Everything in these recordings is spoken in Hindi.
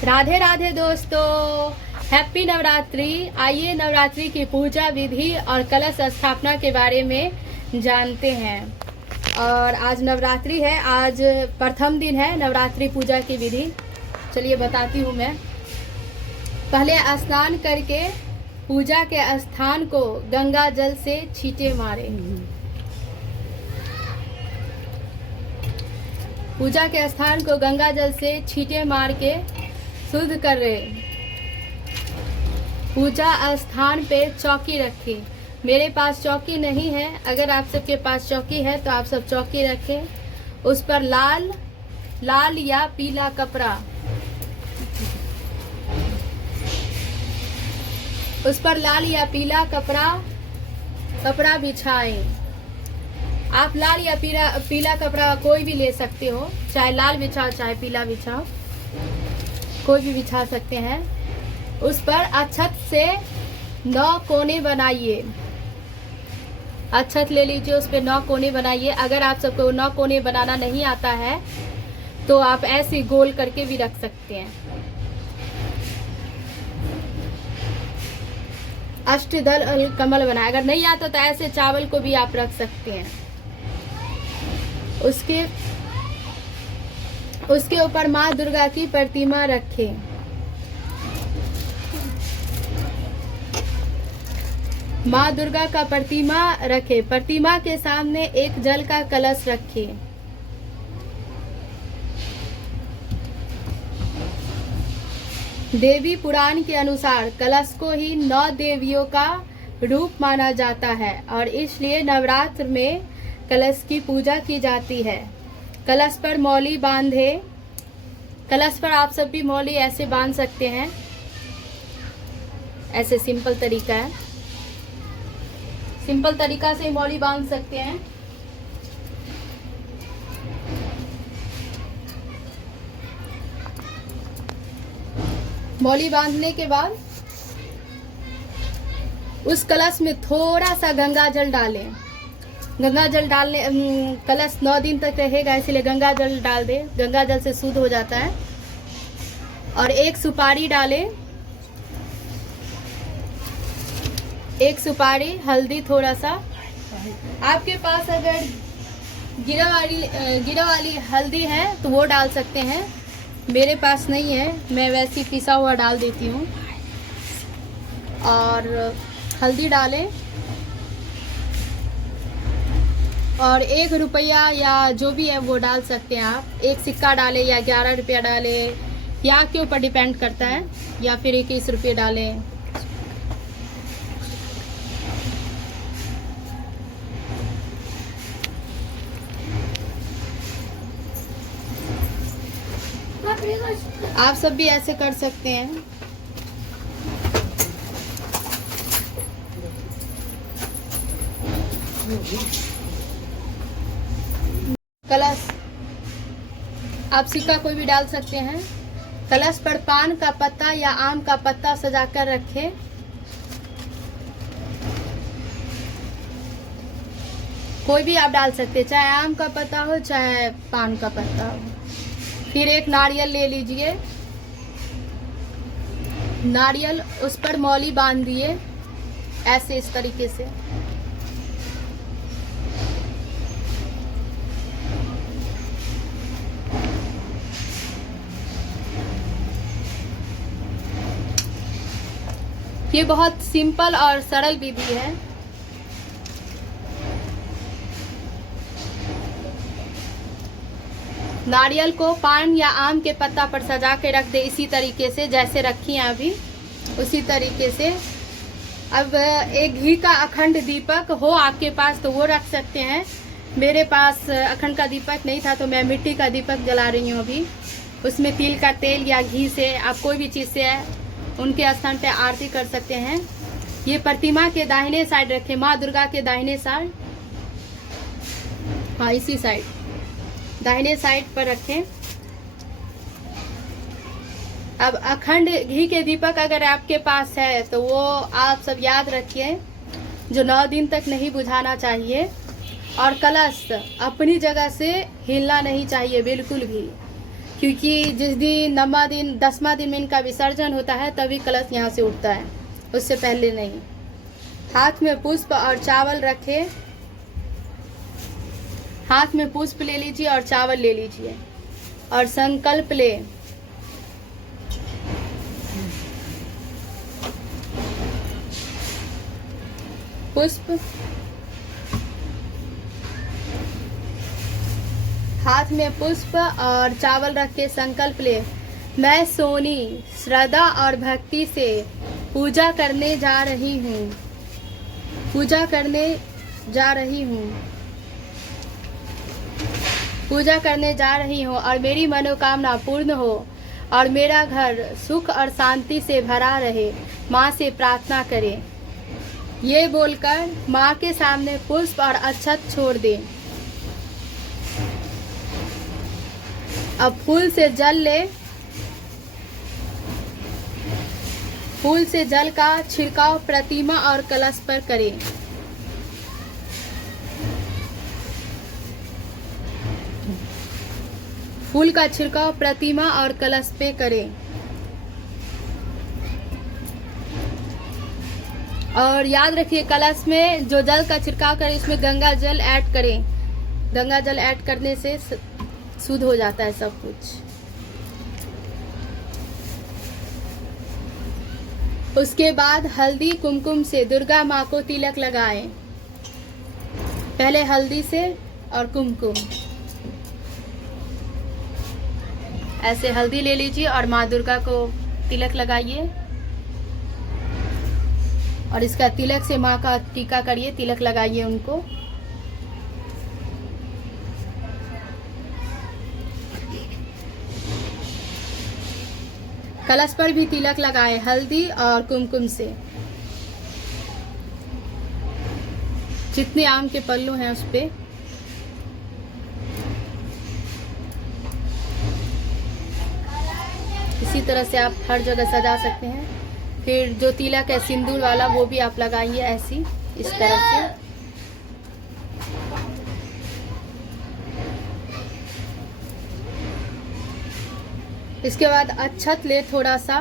राधे राधे दोस्तों, हैप्पी नवरात्रि। आइए नवरात्रि की पूजा विधि और कलश स्थापना के बारे में जानते हैं। और आज नवरात्रि है, आज प्रथम दिन है नवरात्रि पूजा की विधि। चलिए बताती हूँ मैं। पहले स्नान करके पूजा के स्थान को गंगा जल से छींटे मारे। पूजा के स्थान को गंगा जल से छींटे मार के शुद्ध कर रहे। पूजा स्थान पे चौकी रखी। मेरे पास चौकी नहीं है, अगर आप सबके पास चौकी है तो आप सब चौकी रखें। उस पर लाल या पीला कपड़ा, उस पर लाल या पीला कपड़ा बिछाएं। आप लाल या पीला कपड़ा कोई भी ले सकते हो, चाहे लाल बिछाओ चाहे पीला बिछाओ, कोई भी बिछा सकते हैं। उस पर अक्षत से 9 कोने बनाइए। अक्षत ले लीजिए, उस पर 9 कोने बनाइए। अगर आप सबको 9 कोने बनाना नहीं आता है तो आप ऐसे गोल करके भी रख सकते हैं। अष्टदल कमल बनाए। अगर नहीं आता तो ऐसे चावल को भी आप रख सकते हैं। उसके ऊपर माँ दुर्गा की प्रतिमा रखें। माँ दुर्गा का प्रतिमा रखें। प्रतिमा के सामने एक जल का कलश रखें। देवी पुराण के अनुसार कलश को ही 9 देवियों का रूप माना जाता है और इसलिए नवरात्र में कलश की पूजा की जाती है। कलश पर मौली बांधे। कलश पर आप सब भी मौली ऐसे बांध सकते हैं, ऐसे सिंपल तरीका है। सिंपल तरीका से मौली बांध सकते हैं। मौली बांधने के बाद उस कलश में थोड़ा सा गंगा जल डालें। गंगा जल डालने, कलश 9 दिन तक रहेगा, इसलिए गंगा जल डाल दे। गंगा जल से शुद्ध हो जाता है। और एक सुपारी डालें, एक सुपारी, हल्दी थोड़ा सा। आपके पास अगर गिरा वाली हल्दी है तो वो डाल सकते हैं। मेरे पास नहीं है, मैं वैसे पिसा हुआ डाल देती हूँ। और हल्दी डालें और 1 रुपया या जो भी है वो डाल सकते हैं आप। 1 सिक्का डालें या 11 रुपया डालें, या के ऊपर डिपेंड करता है, या फिर 21 रुपये डालें। आप सब भी ऐसे कर सकते हैं। कलश आप सिक्का कोई भी डाल सकते हैं। कलश पर पान का पत्ता या आम का पत्ता सजाकर रखें। कोई भी आप डाल सकते हैं, चाहे आम का पत्ता हो चाहे पान का पत्ता हो। फिर एक नारियल ले लीजिए। नारियल, उस पर मौली बांध दिए ऐसे, इस तरीके से। ये बहुत सिंपल और सरल विधि है। नारियल को पान या आम के पत्ता पर सजा के रख दे, इसी तरीके से जैसे रखी हैं अभी, उसी तरीके से। अब एक घी का अखंड दीपक हो आपके पास तो वो रख सकते हैं। मेरे पास अखंड का दीपक नहीं था तो मैं मिट्टी का दीपक जला रही हूँ अभी। उसमें तिल का तेल या घी से, आप कोई भी चीज़ से है, उनके स्थान पे आरती कर सकते हैं। ये प्रतिमा के दाहिने साइड रखें, माँ दुर्गा के दाहिने साइड, हाँ इसी साइड, दाहिने साइड पर रखें। अब अखंड घी के दीपक अगर आपके पास है तो वो आप सब याद रखिए, जो 9 दिन तक नहीं बुझाना चाहिए। और कलश अपनी जगह से हिलना नहीं चाहिए बिल्कुल भी, क्योंकि जिस दिन 9वां दिन 10वां दिन में इनका विसर्जन होता है तभी कलश यहाँ से उठता है, उससे पहले नहीं। हाथ में पुष्प और चावल रखे, हाथ में पुष्प ले लीजिए और चावल ले लीजिए और संकल्प ले। पुष्प, हाथ में पुष्प और चावल रख के संकल्प ले। मैं सोनी श्रद्धा और भक्ति से पूजा करने जा रही हूँ, पूजा करने जा रही हूँ, पूजा करने जा रही हूँ और मेरी मनोकामना पूर्ण हो और मेरा घर सुख और शांति से भरा रहे। माँ से प्रार्थना करें। ये बोलकर माँ के सामने पुष्प और अक्षत छोड़ दें। अब फूल से जल ले, फूल से जल का छिड़काव प्रतिमा और कलश पर करें। फूल का छिड़काव प्रतिमा और कलश पे करें। और याद रखिए कलश में जो जल का छिड़काव करें इसमें गंगा जल ऐड करें। गंगा जल ऐड करने से शुद्ध हो जाता है सब कुछ। उसके बाद हल्दी कुमकुम से दुर्गा माँ को तिलक लगाएं। पहले हल्दी से और कुमकुम, ऐसे हल्दी ले लीजिए और माँ दुर्गा को तिलक लगाइए और इसका तिलक से माँ का टीका करिए, तिलक लगाइए उनको। कलश पर भी तिलक लगाए हल्दी और कुमकुम से। जितने आम के पल्लू हैं उस पे इसी तरह से आप हर जगह सजा सकते हैं। फिर जो तिलक है सिंदूर वाला वो भी आप लगाइए ऐसी, इस तरह से। इसके बाद अक्षत ले थोड़ा सा,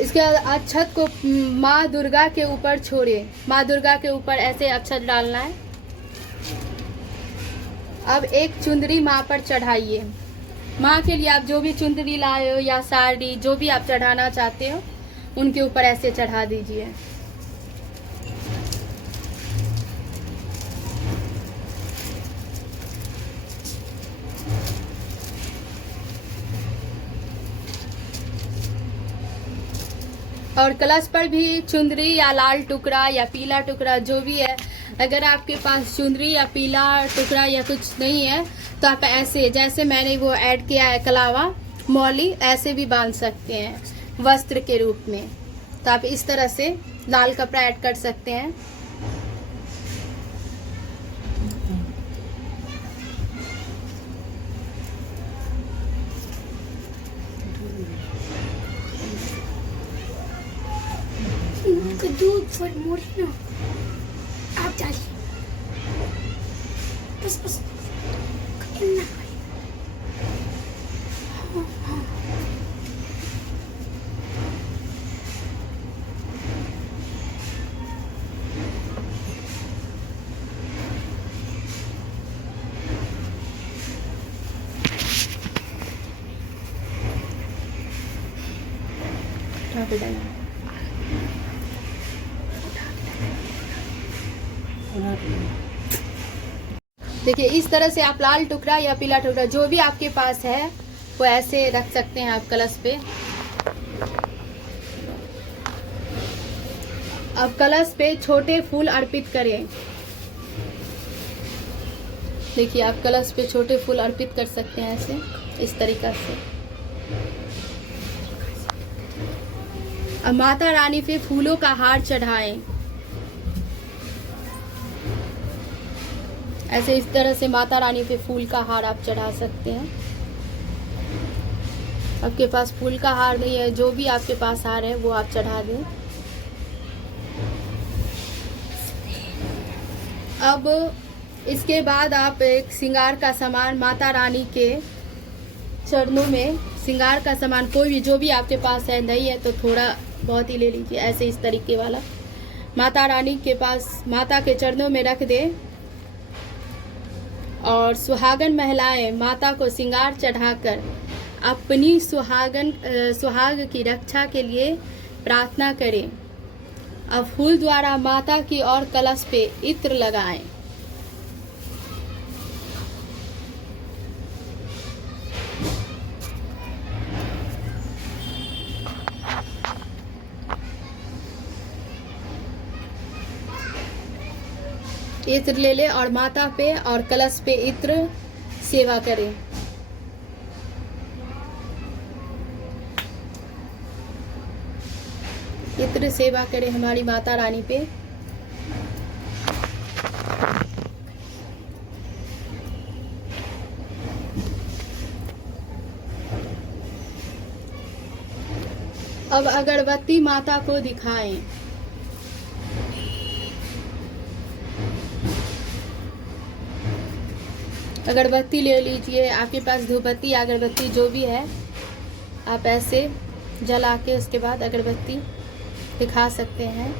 इसके बाद अक्षत को माँ दुर्गा के ऊपर छोड़े। माँ दुर्गा के ऊपर ऐसे अक्षत डालना है। अब एक चुंदरी माँ पर चढ़ाइए। माँ के लिए आप जो भी चुंदरी लाए हो या साड़ी जो भी आप चढ़ाना चाहते हो उनके ऊपर ऐसे चढ़ा दीजिए। और कलश पर भी चुंदरी या लाल टुकड़ा या पीला टुकड़ा जो भी है, अगर आपके पास चुंदरी या पीला टुकड़ा या कुछ नहीं है तो आप ऐसे, जैसे मैंने वो ऐड किया है कलावा मौली, ऐसे भी बांध सकते हैं वस्त्र के रूप में। तो आप इस तरह से लाल कपड़ा ऐड कर सकते हैं। दूध फट मोड़ी ना आप जाइए बस बस इतना देखिए इस तरह से आप लाल टुकड़ा या पीला टुकड़ा जो भी आपके पास है वो ऐसे रख सकते हैं आप कलश पे। अब कलश पे छोटे फूल अर्पित करें। देखिए आप कलश पे छोटे फूल अर्पित कर सकते हैं ऐसे, इस तरीका से। अब माता रानी पे फूलों का हार चढ़ाएं। ऐसे इस तरह से माता रानी पे फूल का हार आप चढ़ा सकते हैं। आपके पास फूल का हार नहीं है, जो भी आपके पास हार है वो आप चढ़ा दें। अब इसके बाद आप एक श्रृंगार का सामान माता रानी के चरणों में, श्रृंगार का सामान कोई भी जो भी आपके पास है, नहीं है तो थोड़ा बहुत ही ले लीजिए, ऐसे इस तरीके वाला माता रानी के पास, माता के चरणों में रख दे। और सुहागन महिलाएं माता को श्रृंगार चढ़ाकर अपनी सुहाग की रक्षा के लिए प्रार्थना करें। अब फूल द्वारा माता की और कलश पे इत्र लगाएं। इत्र ले ले और माता पे और कलश पे इत्र सेवा करें। इत्र सेवा करें हमारी माता रानी पे। अब अगरबत्ती माता को दिखाएं। अगरबत्ती ले लीजिए, आपके पास धूपबत्ती अगरबत्ती जो भी है आप ऐसे जला के उसके बाद अगरबत्ती दिखा सकते हैं।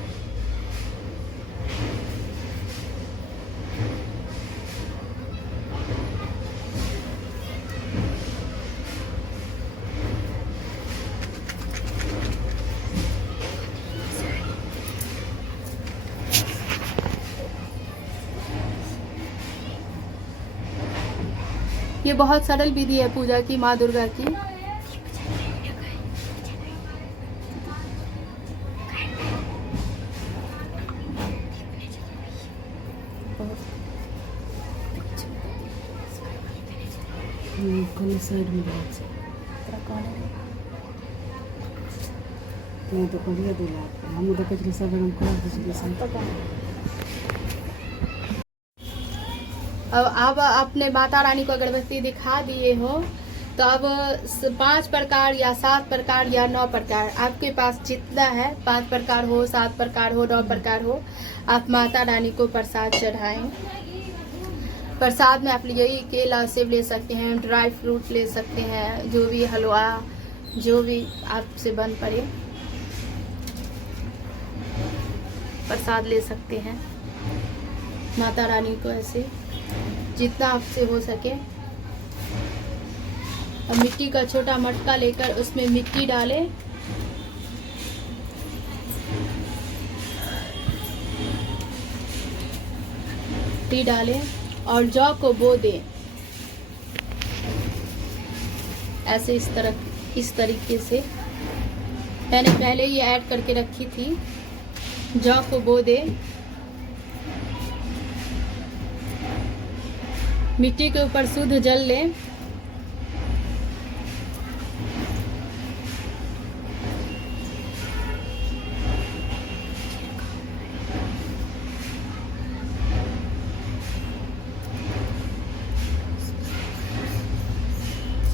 ये बहुत सरल विधि है पूजा की, माँ दुर्गा की। साइड में मैं तो करिए दे हम तो कचरे सब हम कर। अब आप अपने माता रानी को अगरबत्ती दिखा दिए हो तो अब 5 प्रकार या 7 प्रकार या 9 प्रकार आपके पास जितना है, 5 प्रकार हो, 7 प्रकार हो, 9 प्रकार हो, आप माता रानी को प्रसाद चढ़ाएं। प्रसाद में आप यही केला सेब ले सकते हैं, ड्राई फ्रूट ले सकते हैं, जो भी हलवा जो भी आपसे बन पड़े प्रसाद ले सकते हैं माता रानी को, ऐसे जितना आपसे हो सके। और मिट्टी का छोटा मटका लेकर उसमें मिट्टी डालें, मिट्टी डालें और जौ को बो दें ऐसे इस तरीके से। मैंने पहले ये ऐड करके रखी थी। जौ को बो दें, मिट्टी के ऊपर शुद्ध जल लें,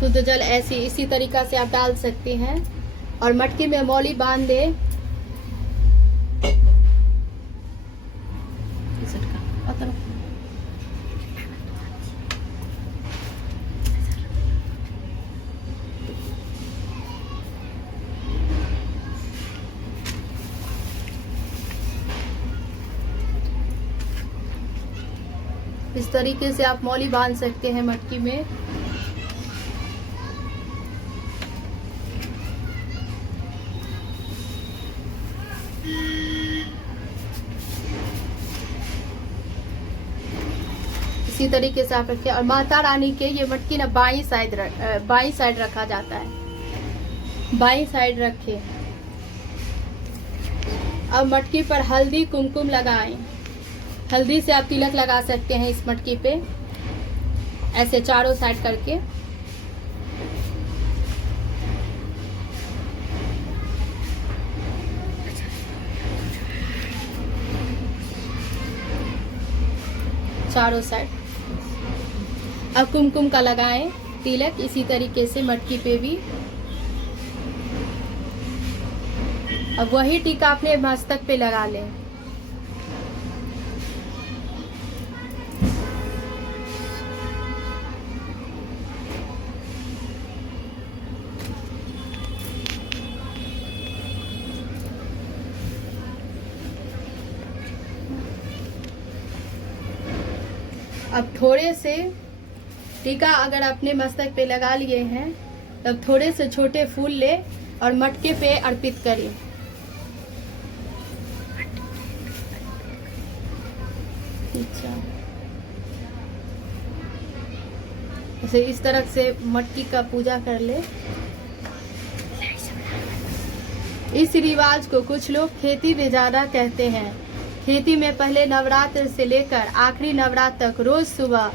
शुद्ध जल ऐसे इसी तरीका से आप डाल सकते हैं और मटके में मौली बांध दें। इस तरीके से आप मौली बांध सकते हैं मटकी में। इसी तरीके से आप रखें और माता रानी के ये मटकी ना बाईं साइड रखा जाता है, बाईं साइड रखें। अब मटकी पर हल्दी कुमकुम लगाएं। हल्दी से आप तिलक लगा सकते हैं इस मटकी पे ऐसे चारों साइड करके। चारों साइड अब कुमकुम का लगाएं तिलक इसी तरीके से मटकी पे भी। अब वही टीका अपने मस्तक पे लगा लें। अब थोड़े से टीका अगर अपने मस्तक पे लगा लिए हैं, तब थोड़े से छोटे फूल ले और मटके पे अर्पित करें। अच्छा, ऐसे इस तरह से मटकी का पूजा कर ले। इस रिवाज को कुछ लोग खेती बेजारा कहते हैं। खेती में पहले नवरात्र से लेकर आखिरी नवरात्र तक रोज सुबह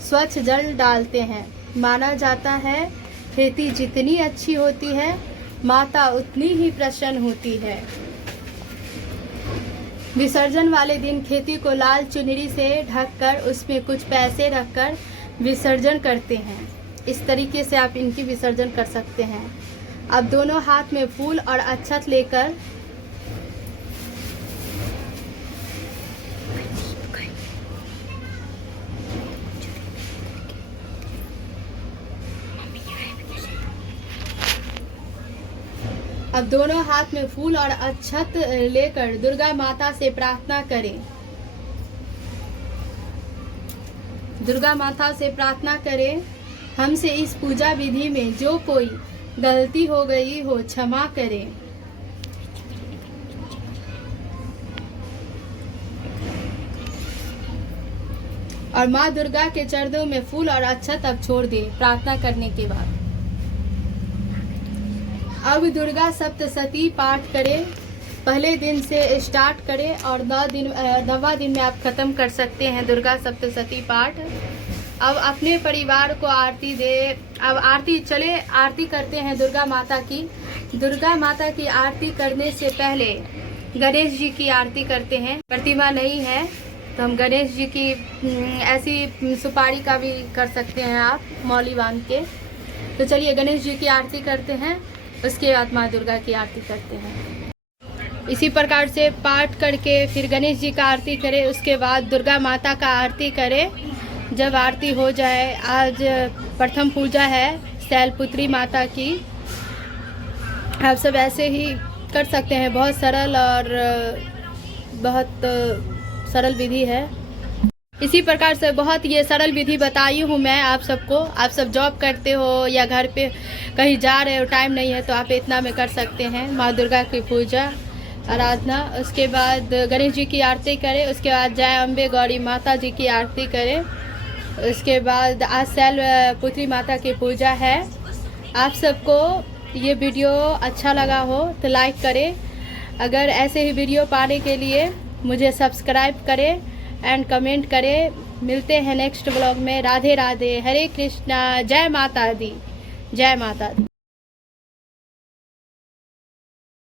स्वच्छ जल डालते हैं। माना जाता है खेती जितनी अच्छी होती है, माता उतनी ही प्रसन्न होती है। विसर्जन वाले दिन खेती को लाल चुनरी से ढककर उसमें कुछ पैसे रखकर विसर्जन करते हैं। इस तरीके से आप इनकी विसर्जन कर सकते हैं। अब दोनों हाथ में फूल और अक्षत लेकर लेकर दुर्गा माता से प्रार्थना करें। दुर्गा माता से प्रार्थना करें, हमसे इस पूजा विधि में जो कोई गलती हो गई हो क्षमा करें। और माँ दुर्गा के चरणों में फूल और अक्षत अब छोड़ दे प्रार्थना करने के बाद। अब दुर्गा सप्तशती पाठ करें। पहले दिन से स्टार्ट करें और 9वां दिन में आप ख़त्म कर सकते हैं दुर्गा सप्तशती पाठ। अब अपने परिवार को आरती दे। अब आरती करते हैं दुर्गा माता की। दुर्गा माता की आरती करने से पहले गणेश जी की आरती करते हैं। प्रतिमा नहीं है तो हम गणेश जी की ऐसी सुपारी का भी कर सकते हैं आप, मौली बांध के। तो चलिए गणेश जी की आरती करते हैं, उसके बाद माँ दुर्गा की आरती करते हैं। इसी प्रकार से पाठ करके फिर गणेश जी का आरती करें, उसके बाद दुर्गा माता का आरती करें। जब आरती हो जाए, आज प्रथम पूजा है शैलपुत्री माता की। आप सब ऐसे ही कर सकते हैं। बहुत सरल और बहुत सरल विधि है। इसी प्रकार से बहुत ये सरल विधि बताई हूँ मैं आप सबको। आप सब जॉब करते हो या घर पे कहीं जा रहे हो, टाइम नहीं है, तो आप इतना में कर सकते हैं। माँ दुर्गा की पूजा आराधना, उसके बाद गणेश जी की आरती करें, उसके बाद जय अम्बे गौरी माता जी की आरती करें, उसके बाद आज शैलपुत्री माता की पूजा है। आप सबको ये वीडियो अच्छा लगा हो तो लाइक करें। अगर ऐसे ही वीडियो पाने के लिए मुझे सब्सक्राइब करें एंड कमेंट करें। मिलते हैं नेक्स्ट ब्लॉग में। राधे राधे, हरे कृष्णा, जय माता दी, जय माता दी।